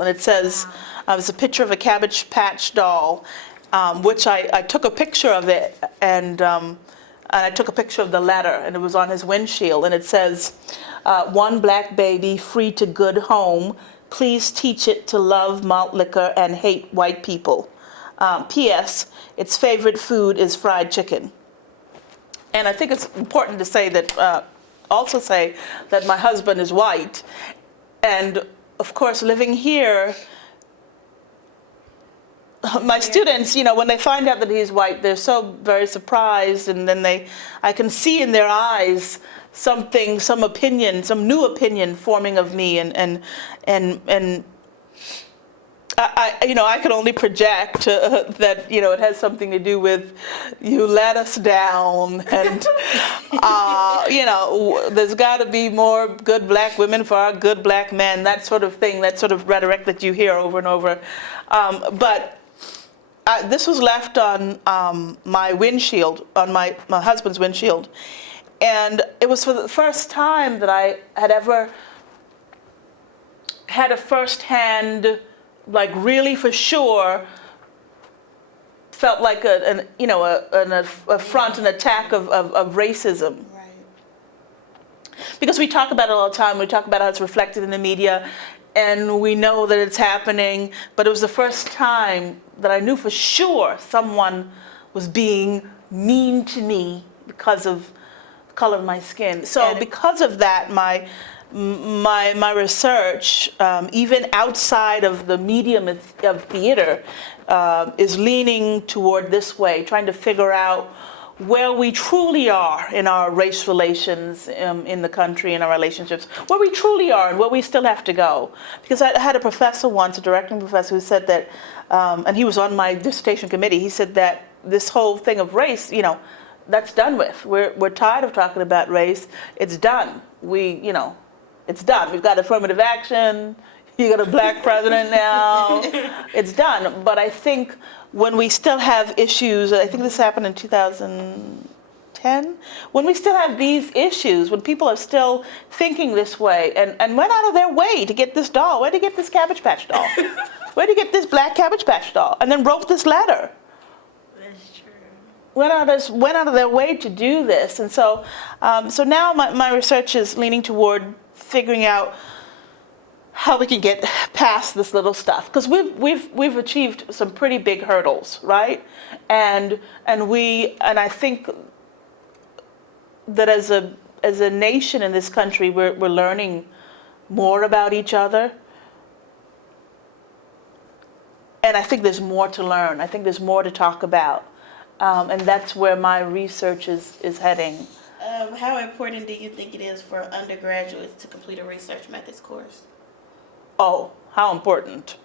and it says, it's a picture of a Cabbage Patch doll, which I took a picture of it, and I took a picture of the letter, and it was on his windshield, and it says, one black baby free to good home, please teach it to love malt liquor and hate white people. P.S. Its favorite food is fried chicken. And I think it's important to say that, also say that my husband is white. And of course, living here, my students, when they find out that he's white, they're so very surprised. And then I can see in their eyes something, some opinion, some new opinion forming of me. And I can only project that, it has something to do with you let us down, and, there's got to be more good black women for our good black men, that sort of thing, that sort of rhetoric that you hear over and over. But this was left on my windshield, on my husband's windshield, and it was for the first time that I had ever had a firsthand, like really for sure, felt like an affront, an attack of racism. Right. Because we talk about it all the time. We talk about how it's reflected in the media, and we know that it's happening. But it was the first time that I knew for sure someone was being mean to me because of the color of my skin. So because of that, my research, even outside of the medium of theater, is leaning toward this way, trying to figure out where we truly are in our race relations in the country, in our relationships, where we truly are and where we still have to go. Because I had a professor once, a directing professor, who said that, and he was on my dissertation committee, he said that this whole thing of race, that's done with. We're tired of talking about race. It's done. It's done. We've got affirmative action. You got a black president now. It's done. But I think when we still have issues, I think this happened in 2010, when we still have these issues, when people are still thinking this way and went out of their way to get this doll, where'd you get this Cabbage Patch doll? Where'd you get this black Cabbage Patch doll? And then wrote this letter. That's true. Went out of their way to do this. And so now my research is leaning toward figuring out how we can get past this little stuff, because we've achieved some pretty big hurdles, right? And I think that as a nation in this country, we're learning more about each other, and I think there's more to learn. I think there's more to talk about, and that's where my research is heading. How important do you think it is for undergraduates to complete a research methods course? Oh, how important.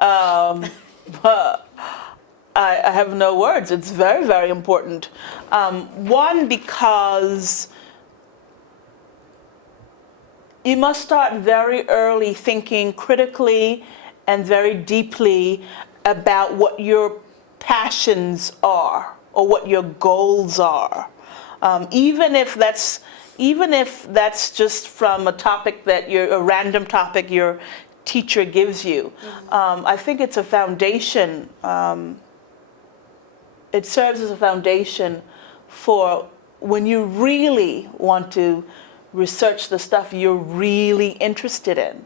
I have no words. It's very, very important. One, because you must start very early thinking critically and very deeply about what your passions are or what your goals are. Even if that's just from a topic a random topic your teacher gives you. Mm-hmm. I think it's a foundation. It serves as a foundation for when you really want to research the stuff you're really interested in.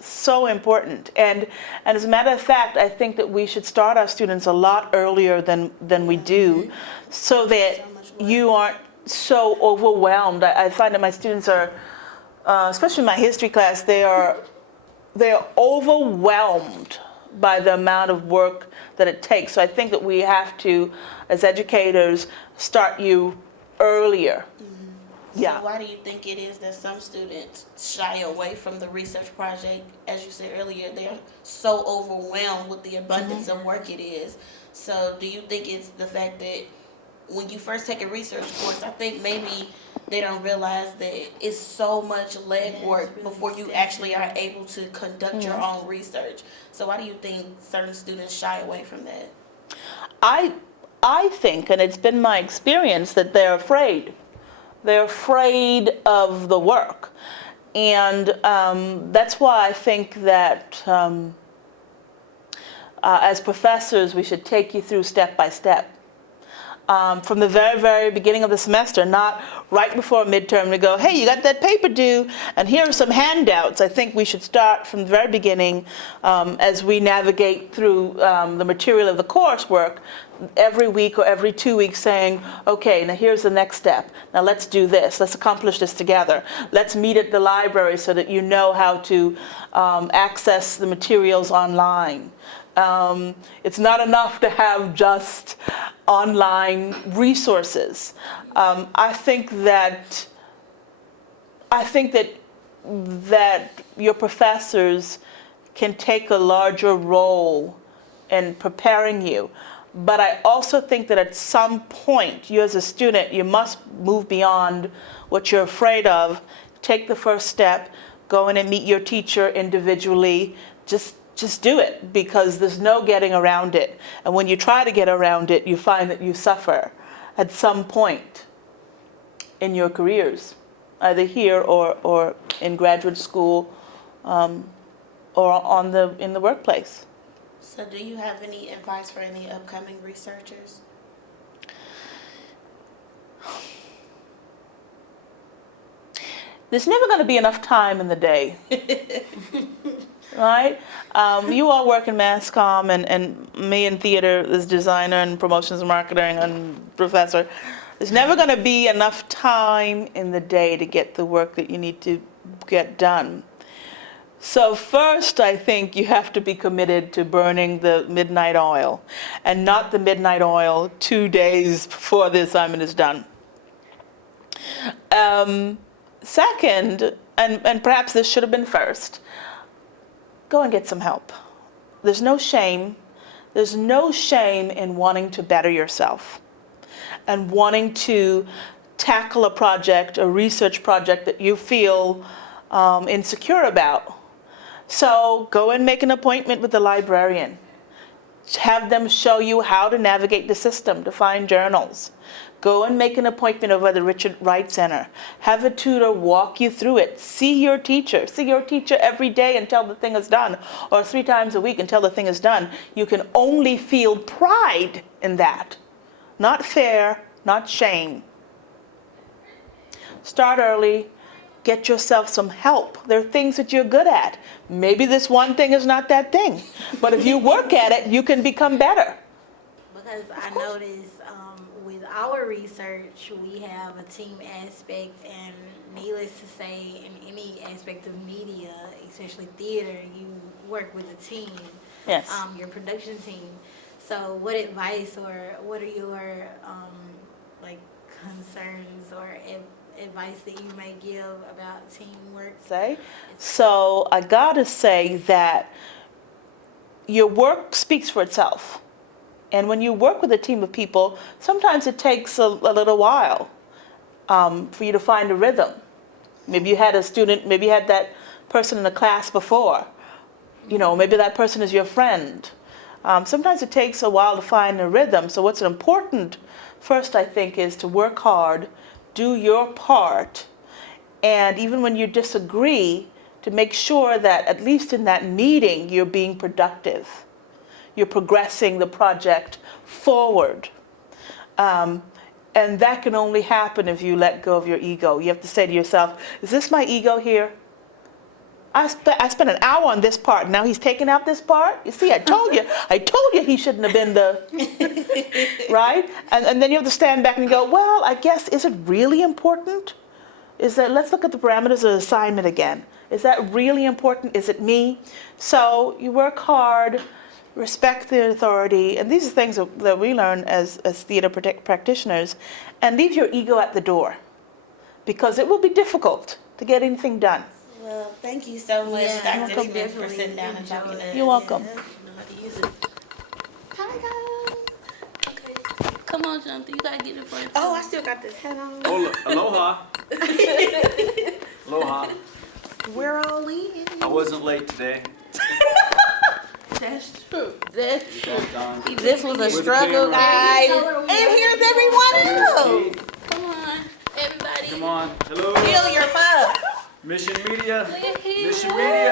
So important. And as a matter of fact, I think that we should start our students a lot earlier than we do, so that you aren't so overwhelmed. I find that my students are, especially in my history class, they're overwhelmed by the amount of work that it takes. So I think that we have to, as educators, start you earlier. Yeah. So why do you think it is that some students shy away from the research project? As you said earlier, they're so overwhelmed with the abundance of work it is. So do you think it's the fact that when you first take a research course, I think maybe they don't realize that it's so much legwork before you actually are able to conduct your own research. So why do you think certain students shy away from that? I think, and it's been my experience, that they're afraid. They're afraid of the work. And that's why I think that as professors, we should take you through step by step. From the very, very beginning of the semester, not right before midterm to go, hey, you got that paper due, and here are some handouts. I think we should start from the very beginning as we navigate through the material of the coursework every week or every 2 weeks saying, okay, now here's the next step. Now let's do this. Let's accomplish this together. Let's meet at the library so that you know how to access the materials online. It's not enough to have just online resources. I think that your professors can take a larger role in preparing you. But I also think that at some point, you as a student, you must move beyond what you're afraid of. Take the first step, go in and meet your teacher individually. Just do it, because there's no getting around it. And when you try to get around it, you find that you suffer at some point in your careers, either here or in graduate school or in the workplace. So do you have any advice for any upcoming researchers? There's never going to be enough time in the day. Right? You all work in mass comm, and me in theater as designer and promotions and marketing and professor. There's never going to be enough time in the day to get the work that you need to get done. So first, I think you have to be committed to burning the midnight oil, and not the midnight oil 2 days before the assignment is done. Second, and perhaps this should have been first, go and get some help. There's no shame. There's no shame in wanting to better yourself and wanting to tackle a project, a research project that you feel insecure about. So go and make an appointment with the librarian. Have them show you how to navigate the system, to find journals. Go and make an appointment over at the Richard Wright Center. Have a tutor walk you through it. See your teacher. See your teacher every day until the thing is done, or 3 times a week until the thing is done. You can only feel pride in that, not fear, not shame. Start early. Get yourself some help. There are things that you're good at. Maybe this one thing is not that thing, but if you work at it, you can become better. Because I noticed with our research, we have a team aspect, and needless to say, in any aspect of media, especially theater, you work with a team. Yes. Your production team. So what advice or what are your concerns or advice that you may give about teamwork? So I gotta say that your work speaks for itself. And when you work with a team of people, sometimes it takes a little while for you to find a rhythm. Maybe you had a student, maybe you had that person in the class before. Maybe that person is your friend. Sometimes it takes a while to find a rhythm. So what's important first, I think, is to work hard, do your part, and even when you disagree, to make sure that at least in that meeting, you're being productive. You're progressing the project forward. And that can only happen if you let go of your ego. You have to say to yourself, is this my ego here? I spent an hour on this part. Now he's taking out this part? You see, I told you he shouldn't have been right? And then you have to stand back and go, well, I guess, is it really important? Let's look at the parameters of the assignment again. Is that really important? Is it me? So you work hard, respect the authority, and these are things that we learn as theater practitioners, and leave your ego at the door, because it will be difficult to get anything done. Well, thank you so much, Yeah, Dr. Smith, for sitting down and talking to us. You're welcome. Hi, guys. Okay. Come on, Jonathan. You got to get in front. Oh, I still got this hat on. Oh, aloha. Aloha. We're all in. I wasn't late today. That's true. That's true. Done. This was a With the struggle, camera. guys. And here's everyone else. Cheers, Keith. Come on, everybody. Come on. Hello. Feel your love. Mission Media. We're here. Mission Media.